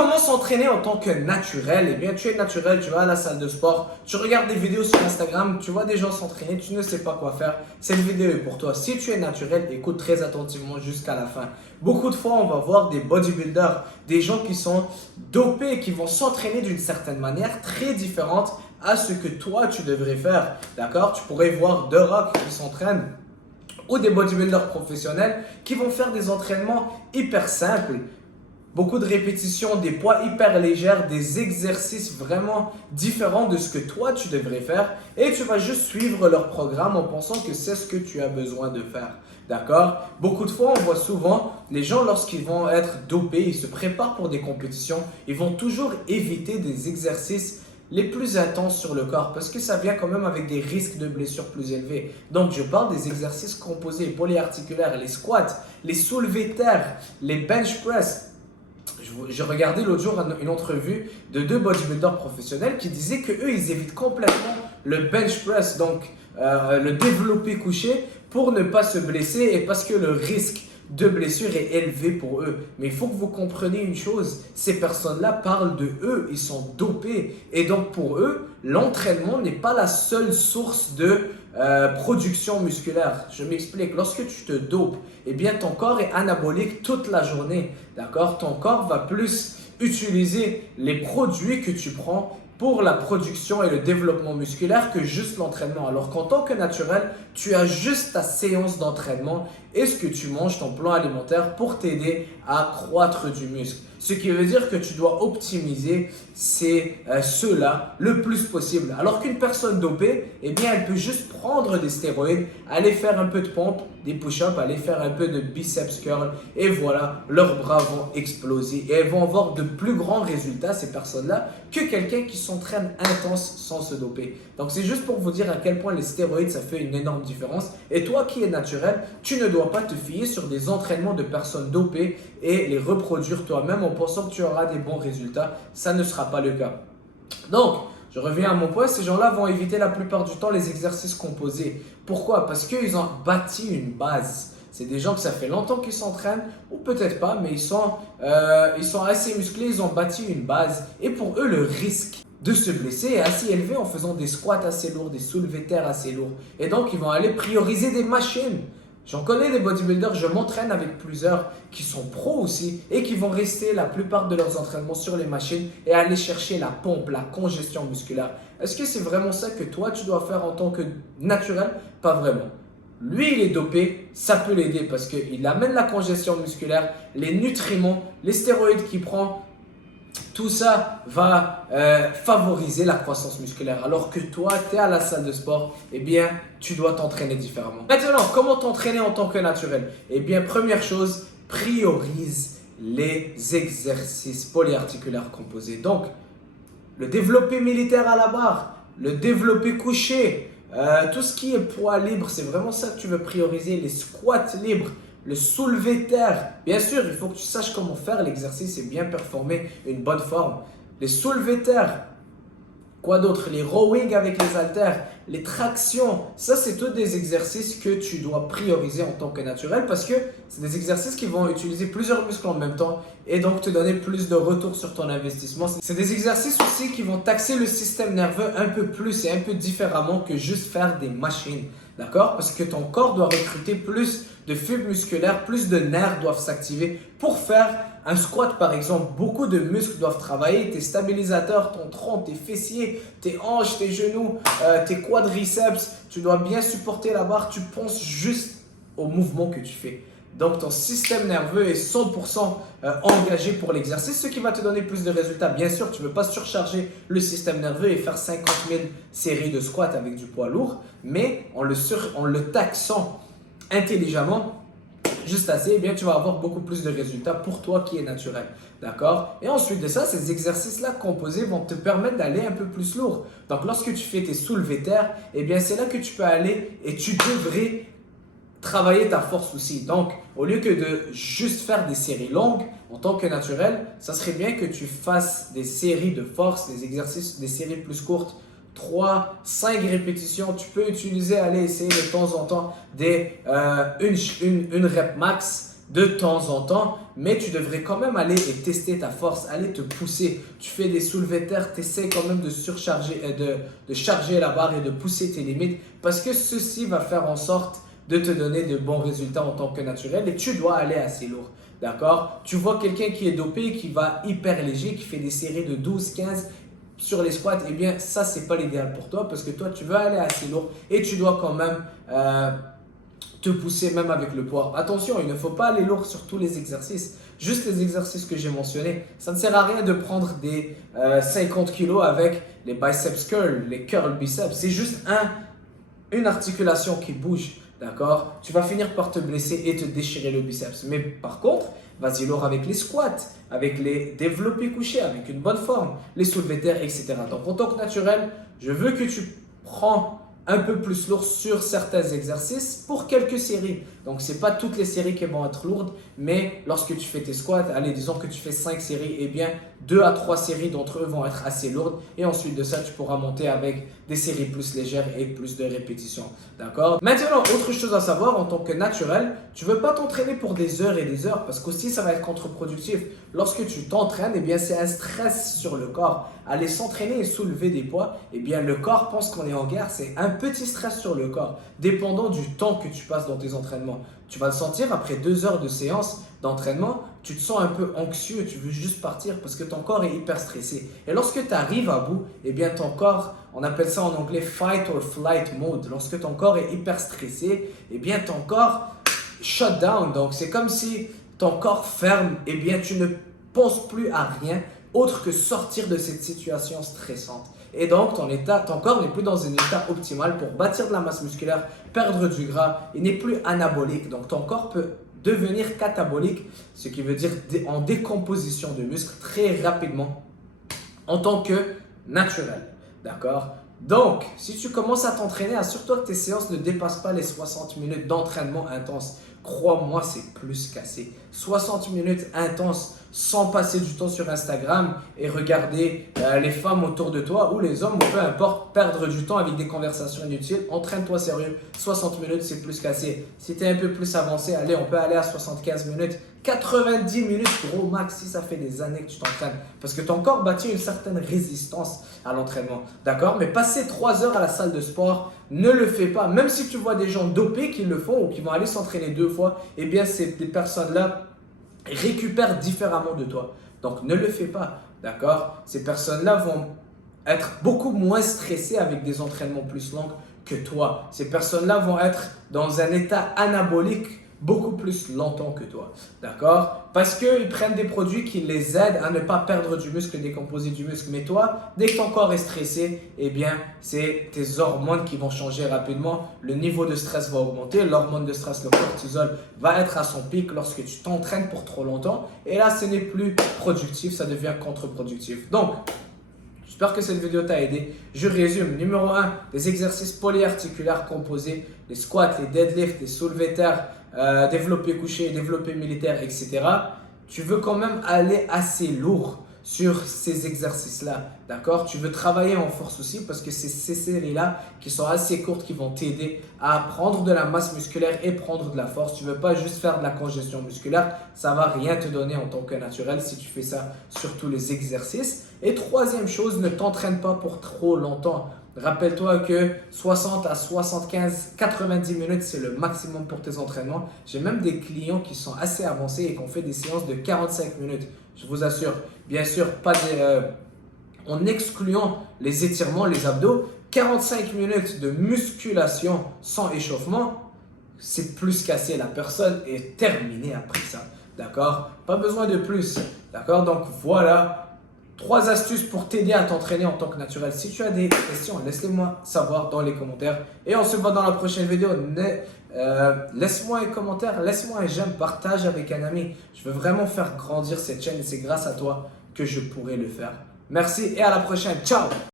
Comment s'entraîner en tant que naturel? Eh bien, tu es naturel, tu vas à la salle de sport, tu regardes des vidéos sur Instagram, tu vois des gens s'entraîner, tu ne sais pas quoi faire. Cette vidéo est pour toi. Si tu es naturel, écoute très attentivement jusqu'à la fin. Beaucoup de fois, on va voir des bodybuilders, des gens qui sont dopés, qui vont s'entraîner d'une certaine manière très différente à ce que toi, tu devrais faire. D'accord? Tu pourrais voir The Rock qui s'entraîne ou des bodybuilders professionnels qui vont faire des entraînements hyper simples. Beaucoup de répétitions, des poids hyper légers, des exercices vraiment différents de ce que toi tu devrais faire et tu vas juste suivre leur programme en pensant que c'est ce que tu as besoin de faire. D'accord? Beaucoup de fois, on voit souvent les gens lorsqu'ils vont être dopés, ils se préparent pour des compétitions, ils vont toujours éviter des exercices les plus intenses sur le corps parce que ça vient quand même avec des risques de blessures plus élevés. Donc, je parle des exercices composés, polyarticulaires, les squats, les soulevés terre, les bench press. J'ai regardé l'autre jour une entrevue de deux bodybuilders professionnels qui disaient qu'eux, ils évitent complètement le bench press, donc le développé couché, pour ne pas se blesser et parce que le risque de blessure est élevé pour eux. Mais il faut que vous compreniez une chose, ces personnes-là parlent de eux, ils sont dopés. Et donc pour eux, l'entraînement n'est pas la seule source de production musculaire. Je m'explique, lorsque tu te dopes, eh bien ton corps est anabolique toute la journée. D'accord? Ton corps va plus utiliser les produits que tu prends pour la production et le développement musculaire que juste l'entraînement. Alors qu'en tant que naturel, tu as juste ta séance d'entraînement et ce que tu manges, ton plan alimentaire pour t'aider à croître du muscle. Ce qui veut dire que tu dois optimiser cela le plus possible. Alors qu'une personne dopée, eh bien, elle peut juste prendre des stéroïdes, aller faire un peu de pompe, des push-ups, aller faire un peu de biceps curl et voilà, leurs bras vont exploser et elles vont avoir de plus grands résultats, ces personnes-là, que quelqu'un qui s'entraîne intense sans se doper. Donc, c'est juste pour vous dire à quel point les stéroïdes, ça fait une énorme différence. Et toi qui es naturel, tu ne dois pas te fier sur des entraînements de personnes dopées et les reproduire toi-même en pensant que tu auras des bons résultats. Ça ne sera pas le cas. Donc, je reviens à mon point, ces gens-là vont éviter la plupart du temps les exercices composés. Pourquoi? Parce qu'ils ont bâti une base. C'est des gens que ça fait longtemps qu'ils s'entraînent, ou peut-être pas, mais ils sont assez musclés, ils ont bâti une base. Et pour eux, le risque de se blesser est assez élevé en faisant des squats assez lourds, des soulevés terre assez lourds. Et donc, ils vont aller prioriser des machines. J'en connais des bodybuilders, je m'entraîne avec plusieurs qui sont pros aussi et qui vont rester la plupart de leurs entraînements sur les machines et aller chercher la pompe, la congestion musculaire. Est-ce que c'est vraiment ça que toi tu dois faire en tant que naturel? Pas vraiment. Lui, il est dopé, ça peut l'aider parce qu'il amène la congestion musculaire, les nutriments, les stéroïdes qu'il prend. Tout ça va favoriser la croissance musculaire. Alors que toi, tu es à la salle de sport, eh bien, tu dois t'entraîner différemment. Maintenant, comment t'entraîner en tant que naturel? Eh bien, première chose, priorise les exercices polyarticulaires composés. Donc, le développé militaire à la barre, le développé couché, tout ce qui est poids libre, c'est vraiment ça que tu veux prioriser. Les squats libres, le soulevé terre. Bien sûr, il faut que tu saches comment faire l'exercice et bien performer une bonne forme. Les soulevés terre. Quoi d'autre? Les rowing avec les haltères, les tractions. Ça, c'est tous des exercices que tu dois prioriser en tant que naturel parce que c'est des exercices qui vont utiliser plusieurs muscles en même temps et donc te donner plus de retour sur ton investissement. C'est des exercices aussi qui vont taxer le système nerveux un peu plus et un peu différemment que juste faire des machines. D'accord? Parce que ton corps doit recruter plus de fibres musculaires, plus de nerfs doivent s'activer pour faire un squat par exemple. Beaucoup de muscles doivent travailler, tes stabilisateurs, ton tronc, tes fessiers, tes hanches, tes genoux, tes quadriceps. Tu dois bien supporter la barre, tu penses juste au mouvement que tu fais. Donc ton système nerveux est 100% engagé pour l'exercice, ce qui va te donner plus de résultats. Bien sûr, tu ne veux pas surcharger le système nerveux et faire 50 000 séries de squats avec du poids lourd, mais en le taxant intelligemment, juste assez, eh bien, tu vas avoir beaucoup plus de résultats pour toi qui est naturel. D'accord? Et ensuite de ça, ces exercices-là composés vont te permettre d'aller un peu plus lourd. Donc, lorsque tu fais tes soulevés terre, eh bien, c'est là que tu peux aller et tu devrais travailler ta force aussi. Donc, au lieu que de juste faire des séries longues, en tant que naturel, ça serait bien que tu fasses des séries de force, des exercices, des séries plus courtes, 3, 5 répétitions. Tu peux utiliser, aller essayer de temps en temps une rep max de temps en temps, mais tu devrais quand même aller et tester ta force, aller te pousser. Tu fais des soulevés de terre, tu essaies quand même de surcharger, de charger la barre et de pousser tes limites parce que ceci va faire en sorte de te donner de bons résultats en tant que naturel et tu dois aller assez lourd. D'accord? Tu vois quelqu'un qui est dopé, qui va hyper léger, qui fait des séries de 12, 15 sur les squats, eh bien ça, c'est pas l'idéal pour toi parce que toi, tu veux aller assez lourd et tu dois quand même te pousser même avec le poids. Attention, il ne faut pas aller lourd sur tous les exercices. Juste les exercices que j'ai mentionnés. Ça ne sert à rien de prendre des 50 kilos avec les biceps curls, les curls biceps. C'est juste une articulation qui bouge. D'accord? Tu vas finir par te blesser et te déchirer le biceps. Mais par contre, vas-y lourd avec les squats, avec les développés couchés, avec une bonne forme, les soulevés de terre, etc. Donc en tant que naturel, je veux que tu prends un peu plus lourd sur certains exercices pour quelques séries. Donc, ce n'est pas toutes les séries qui vont être lourdes, mais lorsque tu fais tes squats, allez, disons que tu fais 5 séries, eh bien, 2 à 3 séries d'entre eux vont être assez lourdes. Et ensuite de ça, tu pourras monter avec des séries plus légères et plus de répétitions. D'accord? Maintenant, autre chose à savoir, en tant que naturel, tu ne veux pas t'entraîner pour des heures et des heures parce qu'aussi, ça va être contre-productif. Lorsque tu t'entraînes, eh bien, c'est un stress sur le corps. Aller s'entraîner et soulever des poids, eh bien, le corps pense qu'on est en guerre. C'est un petit stress sur le corps, dépendant du temps que tu passes dans tes entraînements. Tu vas le sentir après 2 heures de séance d'entraînement, tu te sens un peu anxieux, tu veux juste partir parce que ton corps est hyper stressé. Et lorsque tu arrives à bout, eh bien ton corps, on appelle ça en anglais fight or flight mode. Lorsque ton corps est hyper stressé, eh bien ton corps shut down. Donc c'est comme si ton corps ferme, eh bien tu ne penses plus à rien autre que sortir de cette situation stressante. Et donc, ton corps n'est plus dans un état optimal pour bâtir de la masse musculaire, perdre du gras, il n'est plus anabolique. Donc, ton corps peut devenir catabolique, ce qui veut dire en décomposition de muscles très rapidement en tant que naturel. D'accord? Donc, si tu commences à t'entraîner, assure-toi que tes séances ne dépassent pas les 60 minutes d'entraînement intense. Crois-moi, c'est plus qu'assez. 60 minutes intenses sans passer du temps sur Instagram et regarder les femmes autour de toi ou les hommes ou peu importe, perdre du temps avec des conversations inutiles. Entraîne-toi sérieux. 60 minutes, c'est plus qu'assez. Si tu es un peu plus avancé, allez, on peut aller à 75 minutes. 90 minutes, gros max, si ça fait des années que tu t'entraînes. Parce que ton corps bâtit une certaine résistance à l'entraînement. D'accord? Mais passer 3 heures à la salle de sport, ne le fais pas. Même si tu vois des gens dopés qui le font ou qui vont aller s'entraîner 2 fois, eh bien, ces personnes-là récupèrent différemment de toi. Donc, ne le fais pas. D'accord? Ces personnes-là vont être beaucoup moins stressées avec des entraînements plus longs que toi. Ces personnes-là vont être dans un état anabolique beaucoup plus longtemps que toi. D'accord? Parce qu'ils prennent des produits qui les aident à ne pas perdre du muscle, décomposer du muscle. Mais toi, dès que ton corps est stressé, eh bien, c'est tes hormones qui vont changer rapidement. Le niveau de stress va augmenter. L'hormone de stress, le cortisol, va être à son pic lorsque tu t'entraînes pour trop longtemps. Et là, ce n'est plus productif, ça devient contre-productif. Donc, j'espère que cette vidéo t'a aidé. Je résume. Numéro 1, les exercices polyarticulaires composés, les squats, les deadlifts, les soulevés de terre, développé couché, développé militaire, etc. Tu veux quand même aller assez lourd sur ces exercices-là, d'accord? Tu veux travailler en force aussi parce que c'est ces séries-là qui sont assez courtes qui vont t'aider à prendre de la masse musculaire et prendre de la force. Tu ne veux pas juste faire de la congestion musculaire, ça ne va rien te donner en tant que naturel si tu fais ça sur tous les exercices. Et troisième chose, ne t'entraîne pas pour trop longtemps. Rappelle-toi que 60 à 75, 90 minutes, c'est le maximum pour tes entraînements. J'ai même des clients qui sont assez avancés et qui ont fait des séances de 45 minutes. Je vous assure, bien sûr, en excluant les étirements, les abdos, 45 minutes de musculation sans échauffement, c'est plus qu'assez. La personne est terminée après ça. D'accord? Pas besoin de plus. D'accord? Donc voilà. 3 astuces pour t'aider à t'entraîner en tant que naturel. Si tu as des questions, laisse-les-moi savoir dans les commentaires. Et on se voit dans la prochaine vidéo. Laisse-moi un commentaire, laisse-moi un j'aime, partage avec un ami. Je veux vraiment faire grandir cette chaîne et c'est grâce à toi que je pourrai le faire. Merci et à la prochaine. Ciao!